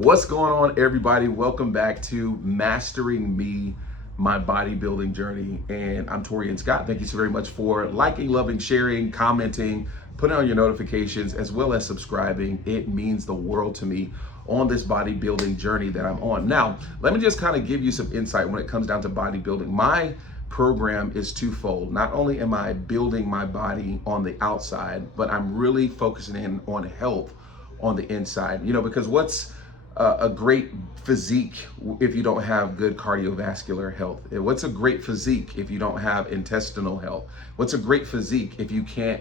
What's going on, everybody? Welcome back to Mastering Me, my bodybuilding journey. And I'm Torian Scott. Thank you so very much for liking, loving, sharing, commenting, putting on your notifications, as well as subscribing. It means the world to me on this bodybuilding journey that I'm on. Now, let me just kind of give you some insight when it comes down to bodybuilding. My program is twofold. Not only am I building my body on the outside, but I'm really focusing in on health on the inside. Because what's a great physique if you don't have good cardiovascular health? What's a great physique if you don't have intestinal health? What's a great physique if you can't,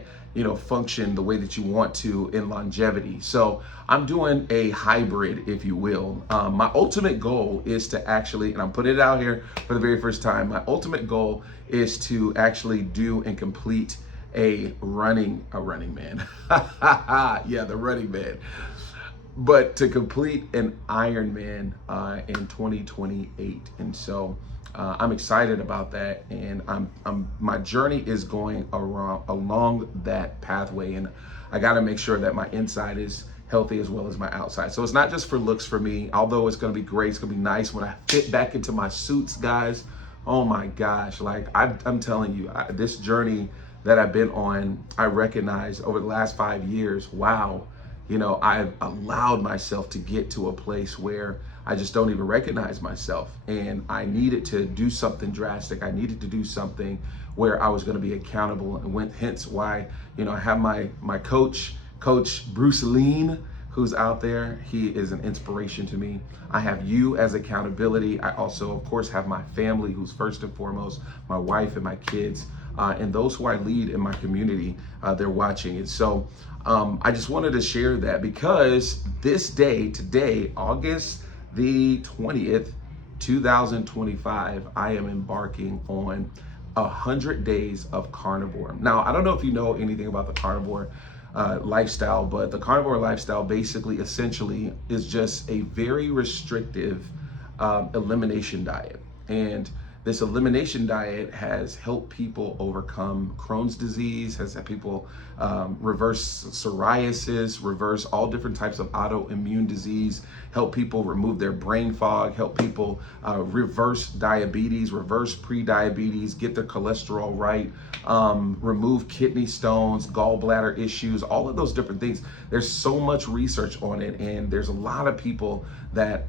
function the way that you want to in longevity? So I'm doing a hybrid, if you will. My ultimate goal is to actually, and I'm putting it out here for the very first time, my ultimate goal is to actually do and complete a running man. Yeah, the running man. But to complete an Ironman in 2028, and so I'm excited about that. And my journey is going along that pathway, and I got to make sure that my inside is healthy as well as my outside. So it's not just for looks for me, although it's going to be great. It's going to be nice when I fit back into my suits, guys. Oh my gosh, like I'm telling you, this journey that I've been on, I recognize over the last 5 years, wow. I've allowed myself to get to a place where I just don't even recognize myself. And I needed to do something drastic. I needed to do something where I was going to be accountable, and hence why, I have my coach Bruce Lean, who's out there. He is an inspiration to me. I have you as accountability. I also, of course, have my family, who's first and foremost, my wife and my kids, and those who I lead in my community. They're watching. And so I just wanted to share that because this day, today, August the 20th, 2025, I am embarking on 100 days of carnivore. Now, I don't know if you know anything about the carnivore lifestyle, but the carnivore lifestyle basically, essentially, is just a very restrictive elimination diet. And this elimination diet has helped people overcome Crohn's disease, has helped people reverse psoriasis, reverse all different types of autoimmune disease, help people remove their brain fog, help people reverse diabetes, reverse pre-diabetes, get their cholesterol right, remove kidney stones, gallbladder issues, all of those different things. There's so much research on it, and there's a lot of people that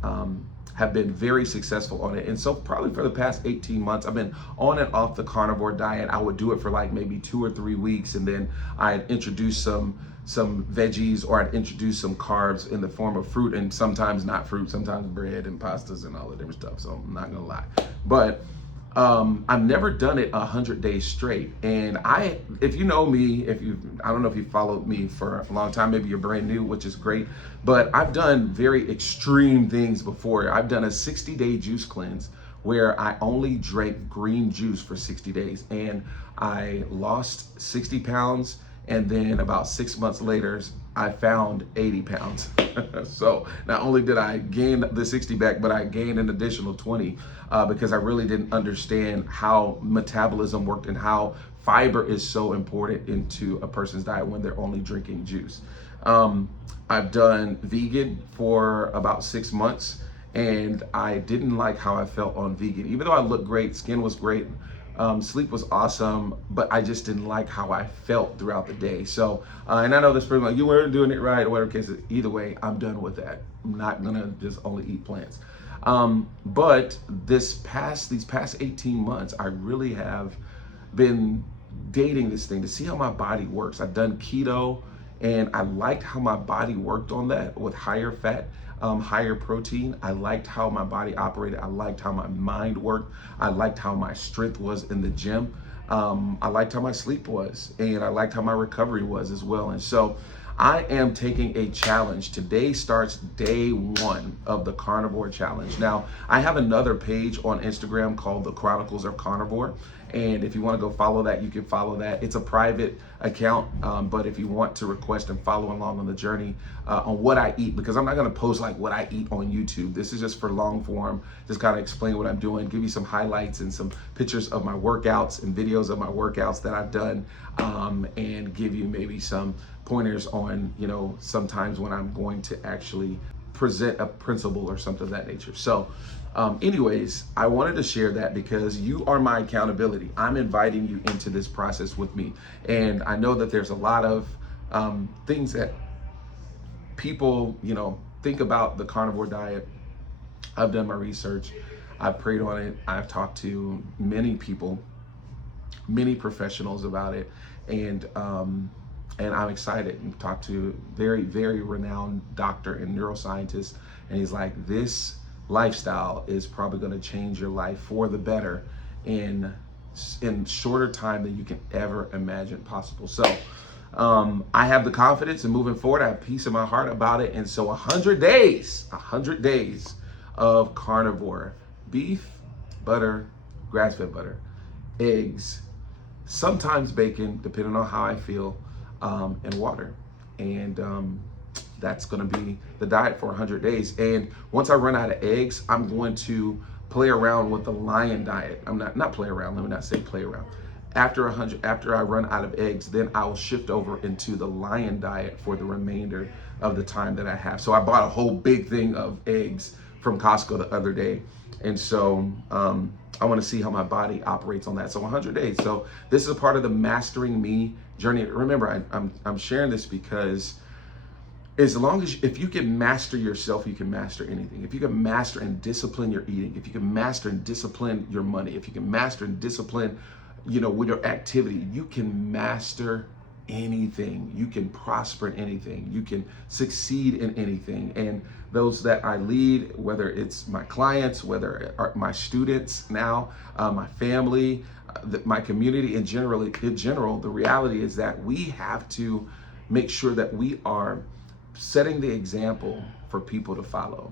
have been very successful on it. And so probably for the past 18 months, I've been on and off the carnivore diet. I would do it for like maybe 2 or 3 weeks, and then I'd introduce some veggies, or I'd introduce some carbs in the form of fruit, and sometimes not fruit, sometimes bread and pastas and all the different stuff. So I'm not gonna lie. But I've never done it 100 days straight. And if you know me, I don't know if you followed me for a long time, maybe you're brand new, which is great, but I've done very extreme things before. I've done a 60-day juice cleanse where I only drank green juice for 60 days, and I lost 60 pounds. And then about 6 months later, I found 80 pounds. So not only did I gain the 60 back, but I gained an additional 20 because I really didn't understand how metabolism worked and how fiber is so important into a person's diet when they're only drinking juice. I've done vegan for about 6 months, and I didn't like how I felt on vegan. Even though I looked great, skin was great, sleep was awesome, but I just didn't like how I felt throughout the day. So, and I know this person like, you weren't doing it right, or whatever case. Either way, I'm done with that. I'm not gonna just only eat plants. But these past 18 months, I really have been dating this thing to see how my body works. I've done keto, and I liked how my body worked on that with higher fat, higher protein. I liked how my body operated. I liked how my mind worked. I liked how my strength was in the gym. I liked how my sleep was, and I liked how my recovery was as well. And so I am taking a challenge. Today starts day 1 of the Carnivore Challenge. Now, I have another page on Instagram called The Chronicles of Carnivore. And if you want to go follow that, you can follow that. It's a private account, but if you want to request and follow along on the journey on what I eat, because I'm not going to post like what I eat on YouTube. This is just for long form, just kind of explain what I'm doing, give you some highlights and some pictures of my workouts and videos of my workouts that I've done, and give you maybe some pointers on, sometimes when I'm going to actually present a principle or something of that nature. So anyways, I wanted to share that because you are my accountability. I'm inviting you into this process with me. And I know that there's a lot of things that people, think about the carnivore diet. I've done my research. I've prayed on it. I've talked to many people, many professionals about it. And I'm excited and talked to very, very renowned doctor and neuroscientist. And he's like, this lifestyle is probably going to change your life for the better in shorter time than you can ever imagine possible. So I have the confidence in moving forward. I have peace in my heart about it. And so 100 days of carnivore, beef, butter, grass-fed butter, eggs, sometimes bacon, depending on how I feel, and water. And that's gonna be the diet for 100 days. And once I run out of eggs, I'm going to play around with the lion diet. I'm not play around, let me not say play around. After I run out of eggs, then I will shift over into the lion diet for the remainder of the time that I have. So I bought a whole big thing of eggs from Costco the other day. And so I want to see how my body operates on that. So 100 days. So this is a part of the Mastering Me journey. Remember, I'm sharing this because if you can master yourself, you can master anything. If you can master and discipline your eating, if you can master and discipline your money, if you can master and discipline, with your activity, you can master anything. You can prosper in anything. You can succeed in anything. And those that I lead, whether it's my clients, whether it are my students now, my family, my community in general, the reality is that we have to make sure that we are setting the example for people to follow.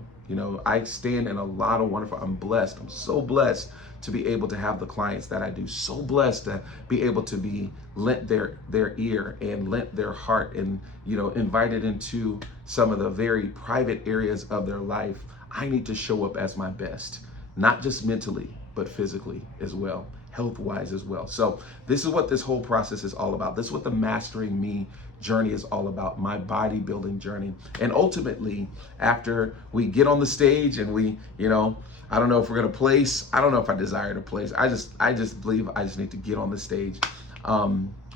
I stand in a lot of wonderful, I'm blessed. I'm so blessed to be able to have the clients that I do. So blessed to be able to be lent their ear and lent their heart and, invited into some of the very private areas of their life. I need to show up as my best, not just mentally, but physically as well, health-wise as well. So this is what this whole process is all about. This is what the Mastering Me journey is all about, my bodybuilding journey. And ultimately, after we get on the stage and we, I don't know if we're gonna place, I don't know if I desire to place. I just believe I just need to get on the stage.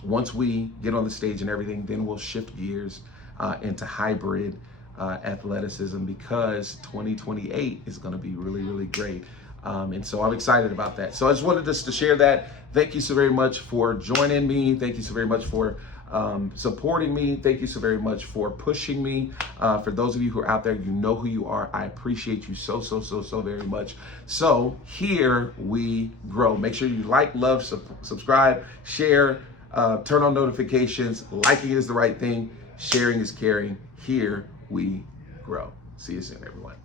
Once we get on the stage and everything, then we'll shift gears into hybrid athleticism, because 2028 is gonna be really, really great. And so I'm excited about that. So I just wanted us to share that. Thank you so very much for joining me. Thank you so very much for supporting me. Thank you so very much for pushing me. For those of you who are out there, you know who you are. I appreciate you so very much. So here we grow. Make sure you like, love, subscribe, share, turn on notifications. Liking is the right thing. Sharing is caring. Here we grow. See you soon, everyone.